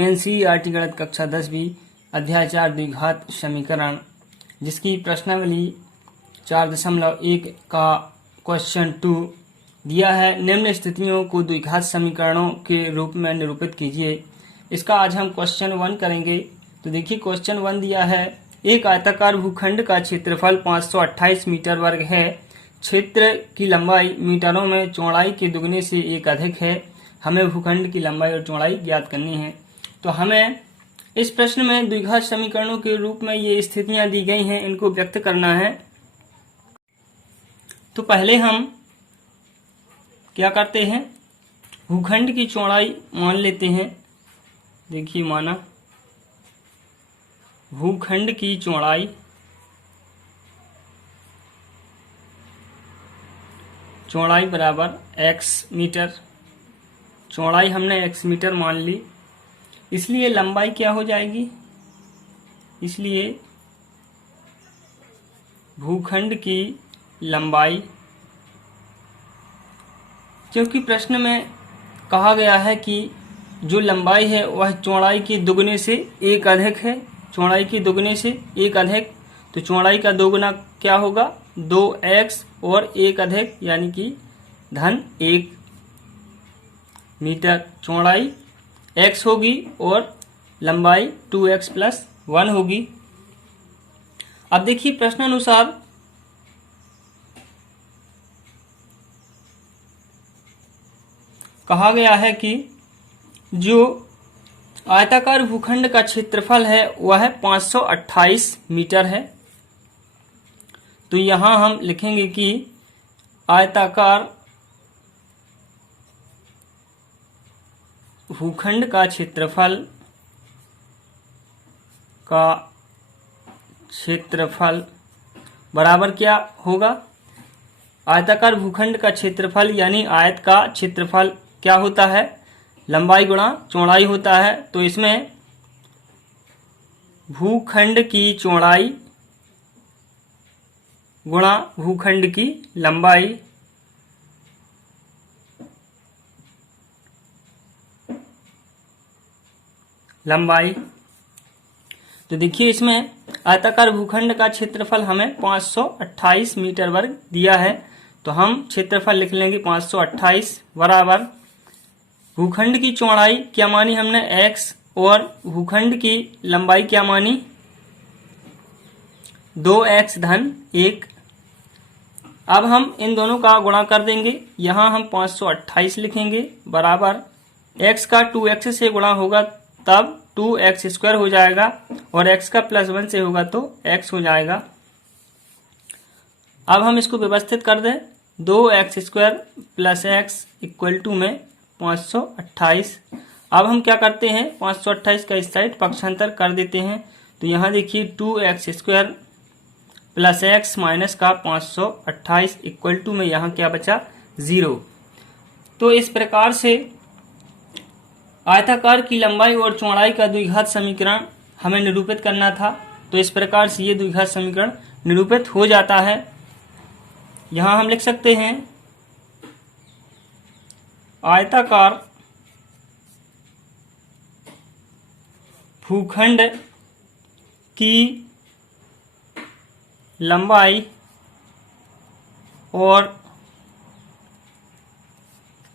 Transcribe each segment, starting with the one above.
NCERT गणित कक्षा 10वीं अध्याय 4 द्विघात समीकरण, जिसकी प्रश्नावली 4.1 का क्वेश्चन 2 दिया है। निम्न स्थितियों को द्विघात समीकरणों के रूप में निरूपित कीजिए। इसका आज हम क्वेश्चन 1 करेंगे। तो देखिए क्वेश्चन 1 दिया है, एक आयताकार भूखंड का क्षेत्रफल 528 मीटर वर्ग है। क्षेत्र की लंबाई मीटरों में चौड़ाई के दुगने से एक अधिक है। हमें भूखंड की लंबाई और चौड़ाई ज्ञात करनी है। तो हमें इस प्रश्न में द्विघात समीकरणों के रूप में ये स्थितियां दी गई हैं, इनको व्यक्त करना है। तो पहले हम क्या करते हैं, भूखंड की चौड़ाई मान लेते हैं। देखिए माना भूखंड की चौड़ाई बराबर x मीटर। चौड़ाई हमने x मीटर मान ली, इसलिए लंबाई क्या हो जाएगी, इसलिए भूखंड की लंबाई, क्योंकि प्रश्न में कहा गया है कि जो लंबाई है वह चौड़ाई के दुगने से एक अधिक है। चौड़ाई के दुगने से एक अधिक, तो चौड़ाई का दोगुना क्या होगा, 2x और एक अधिक यानी कि धन 1 मीटर। चौड़ाई x होगी और लंबाई 2x प्लस 1 होगी। अब देखिए प्रश्नानुसार कहा गया है कि जो आयताकार भूखंड का क्षेत्रफल है वह 528 मीटर है। तो यहां हम लिखेंगे कि आयताकार भूखंड का क्षेत्रफल बराबर क्या होगा, आयताकार भूखंड का क्षेत्रफल यानी आयत का क्षेत्रफल क्या होता है, लंबाई गुणा चौड़ाई होता है। तो इसमें भूखंड की चौड़ाई गुणा भूखंड की लंबाई तो देखिए इसमें आयताकार भूखंड का क्षेत्रफल हमें 528 मीटर वर्ग दिया है। तो हम क्षेत्रफल लिख लेंगे 528 बराबर भूखंड की चौड़ाई क्या मानी हमने x और भूखंड की लंबाई क्या मानी 2x धन 1। अब हम इन दोनों का गुणा कर देंगे। यहां हम 528 लिखेंगे बराबर x का 2x से गुणा होगा तब 2x स्क्वायर हो जाएगा और x का +1 से होगा तो x हो जाएगा। अब हम इसको व्यवस्थित कर दें, 2x square plus x equal to में 528। अब हम क्या करते हैं, 528 का इस साइड पक्षांतर कर देते हैं। तो यहाँ देखिए 2x square plus x minus का 528 इक्वल टू में यहाँ क्या बचा, 0। तो इस प्रकार से आयताकार की लंबाई और चौड़ाई का द्विघात समीकरण हमें निरूपित करना था। तो इस प्रकार से ये द्विघात समीकरण निरूपित हो जाता है। यहां हम लिख सकते हैं आयताकार भूखंड की लंबाई और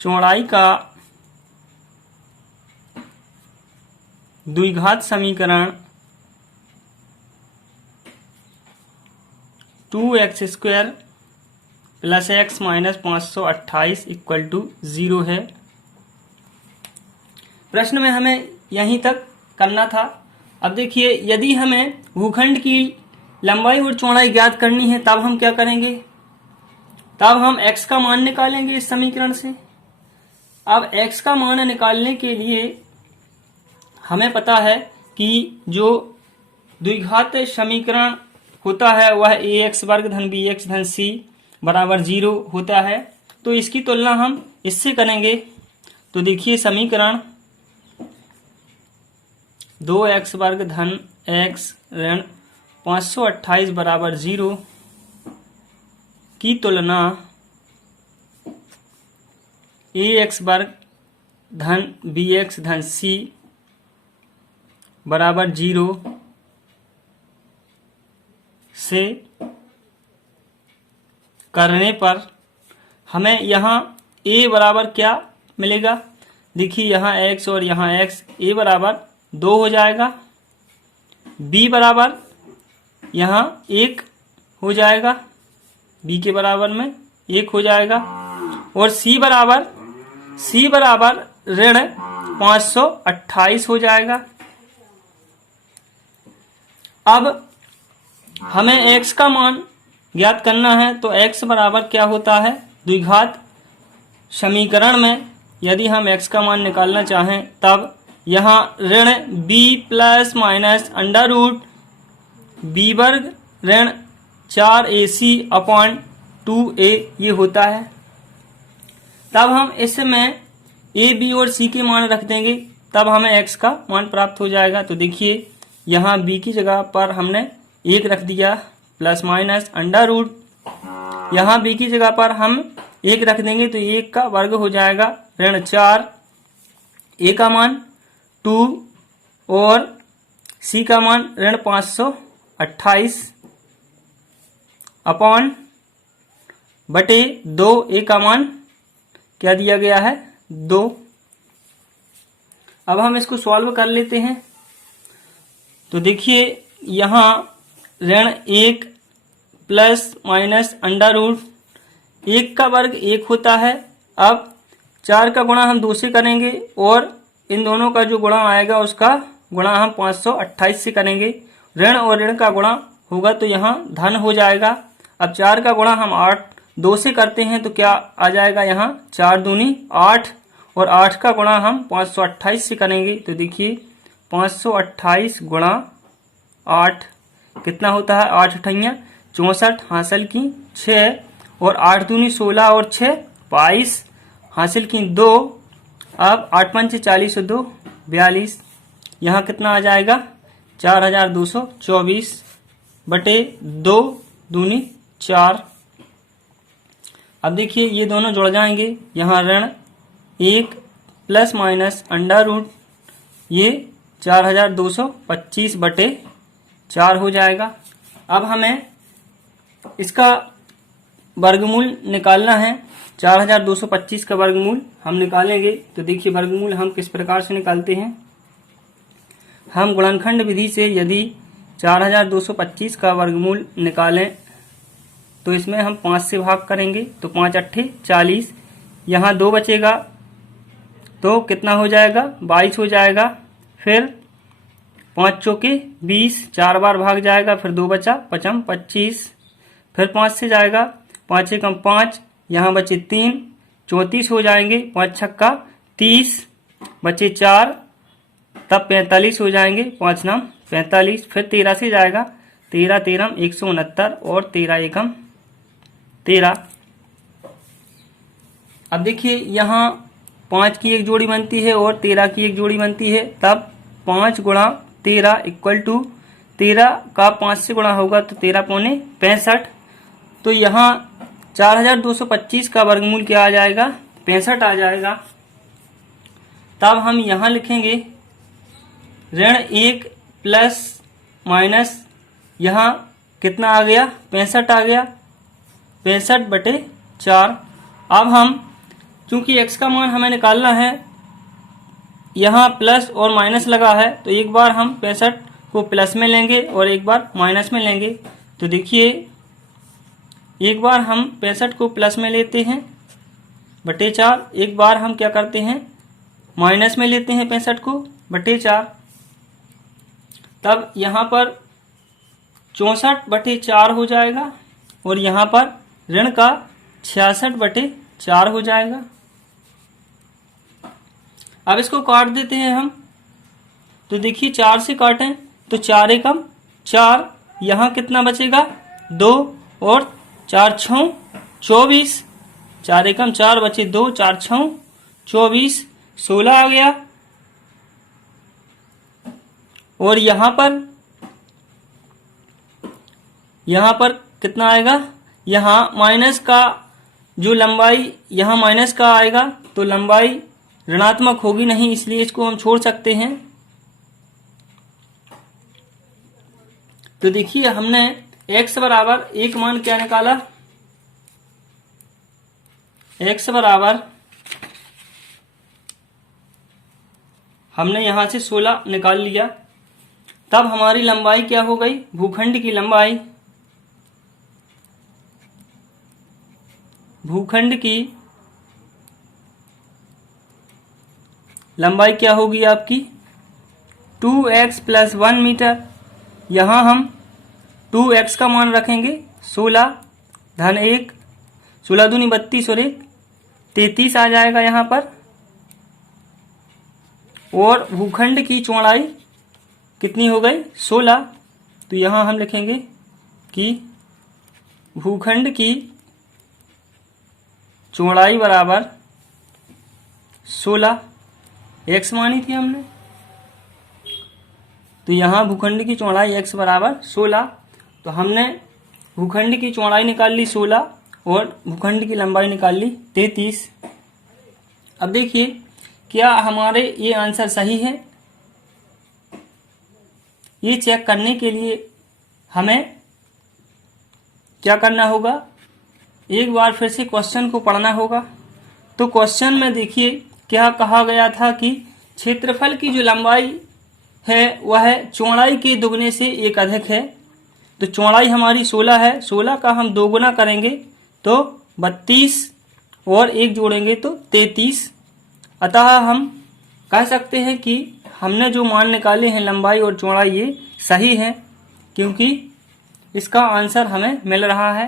चौड़ाई का द्विघात समीकरण 2x square plus x minus 528 equal to 0 है। प्रश्न में हमें यहीं तक करना था। अब देखिए यदि हमें भूखंड की लंबाई और चौड़ाई ज्ञात करनी है तब हम क्या करेंगे, तब हम x का मान निकालेंगे इस समीकरण से। अब x का मान निकालने के लिए हमें पता है कि जो द्विघात समीकरण होता है वह ax वर्ग धन bx धन c बराबर 0 होता है। तो इसकी तुलना हम इससे करेंगे। तो देखिए समीकरण 2x वर्ग धन x ऋण 528 बराबर 0 की तुलना ax वर्ग धन bx धन c बराबर 0 से करने पर हमें यहाँ a बराबर क्या मिलेगा। देखिए यहाँ x और यहाँ x, a बराबर 2 हो जाएगा, b बराबर यहाँ 1 हो जाएगा, b के बराबर में 1 हो जाएगा, और c बराबर ऋण 528 हो जाएगा। अब हमें x का मान ज्ञात करना है, तो x बराबर क्या होता है, द्विघात समीकरण में यदि हम x का मान निकालना चाहें तब यहाँ ऋण b plus minus under root b वर्ग ऋण 4ac अपॉन 2a ये होता है। तब हम इसमें a b और c के मान रख देंगे, तब हमें x का मान प्राप्त हो जाएगा। तो देखिए यहाँ b की जगह पर हमने 1 रख दिया प्लस माइनस अंडर रूट, यहाँ b की जगह पर हम 1 रख देंगे तो 1 का वर्ग हो जाएगा ऋण 4, a का मान 2 और c का मान ऋण 528 अपॉन बटे 2, a का मान क्या दिया गया है 2। अब हम इसको सॉल्व कर लेते हैं। तो देखिए यहाँ ऋण 1 प्लस माइनस अंडर रूट 1 का वर्ग 1 होता है। अब 4 का गुणा हम 2 से करेंगे और इन दोनों का जो गुणा आएगा उसका गुणा हम 528 से करेंगे। ऋण और ऋण का गुणा होगा तो यहाँ धन हो जाएगा। अब 4 का गुणा हम 2 से करते हैं तो क्या आ जाएगा, यहाँ 4 दूनी 8 और 8 का गुणा हम 528 से करेंगे तो देखिए 528 गुणा 8 कितना होता है, 8 अठैया 64 हासिल की 6 और 8 दूनी 16 और 6 22 हासिल की 2। अब 8 पंचे 40 और 2 42, यहाँ कितना आ जाएगा 4224 बटे 2 दूनी 4। अब देखिए ये दोनों जुड़ जाएंगे, यहाँ ऋण 1 प्लस माइनस अंडर रूट ये 4225 बटे 4 हो जाएगा। अब हमें इसका वर्गमूल निकालना है। 4225 का वर्गमूल हम निकालेंगे तो देखिए वर्गमूल हम किस प्रकार से निकालते हैं। हम गुणनखंड विधि से यदि 4225 का वर्गमूल निकालें तो इसमें हम 5 से भाग करेंगे तो 5 अट्ठे 40, यहाँ 2 बचेगा तो कितना हो जाएगा 22 हो जाएगा। फिर 5 चौके 20, 4 बार भाग जाएगा, फिर 2 बचा 5 25, फिर 5 से जाएगा 5 एकम 5, यहाँ बचे 3 34 हो जाएंगे, 5 छक्का 30 बचे 4 तब 45 हो जाएंगे, 5 नाम 45, फिर 13 से जाएगा 13 13 169 और 13 एकम 13। अब देखिए यहाँ 5 की एक जोड़ी बनती है और 13 की एक जोड़ी बनती है, तब 5 गुणा 13 इक्वल टू 13 का 5 से गुणा होगा तो 13 पौने 65। तो यहाँ 4225 का वर्गमूल क्या आ जाएगा 65 आ जाएगा। तब हम यहाँ लिखेंगे ऋण 1 प्लस माइनस यहाँ कितना आ गया 65 आ गया, 65 बटे 4। अब हम चूंकि x का मान हमें निकालना है, यहाँ प्लस और माइनस लगा है तो एक बार हम 65 को प्लस में लेंगे और एक बार माइनस में लेंगे। तो देखिए एक बार हम 65 को प्लस में लेते हैं बटे 4, एक बार हम क्या करते हैं माइनस में लेते हैं 65 को बटे 4। तब यहाँ पर 64 बटे 4 हो जाएगा और यहाँ पर ऋण का 66 बटे 4 हो जाएगा। अब इसको काट देते हैं हम, तो देखिए 4 से काटें तो 4 एकम 4, यहाँ कितना बचेगा 2 और 4 छः 24, 4 एकम 4 बचे 2, 4 छः 24, 16 आ गया। और यहाँ पर कितना आएगा, यहाँ माइनस का जो लंबाई यहाँ माइनस का आएगा तो लंबाई ऋणात्मक होगी नहीं, इसलिए इसको हम छोड़ सकते हैं। तो देखिए हमने x बराबर एक मान क्या निकाला, x बराबर हमने यहां से 16 निकाल लिया। तब हमारी लंबाई क्या हो गई, भूखंड की लंबाई, भूखंड की लंबाई क्या होगी आपकी 2x + 1 मीटर। यहां हम 2x का मान रखेंगे 16 धन 1, 16 दूनी 32 और 1 33 आ जाएगा यहाँ पर। और भूखंड की चौड़ाई कितनी हो गई 16, तो यहाँ हम लिखेंगे कि भूखंड की चौड़ाई बराबर 16, x मानी थी हमने, तो यहाँ भूखंड की चौड़ाई x बराबर 16। तो हमने भूखंड की चौड़ाई निकाल ली 16 और भूखंड की लंबाई निकाल ली 33। अब देखिए क्या हमारे ये आंसर सही है। ये चेक करने के लिए हमें क्या करना होगा, एक बार फिर से क्वेश्चन को पढ़ना होगा। तो क्वेश्चन में देखिए क्या कहा गया था कि क्षेत्रफल की जो लंबाई है वह चौड़ाई के दुगने से एक अधिक है। तो चौड़ाई हमारी 16 है, 16 का हम दोगुना करेंगे तो 32 और 1 जोड़ेंगे तो 33। अतः हम कह सकते हैं कि हमने जो मान निकाले हैं लंबाई और चौड़ाई ये सही है, क्योंकि इसका आंसर हमें मिल रहा है।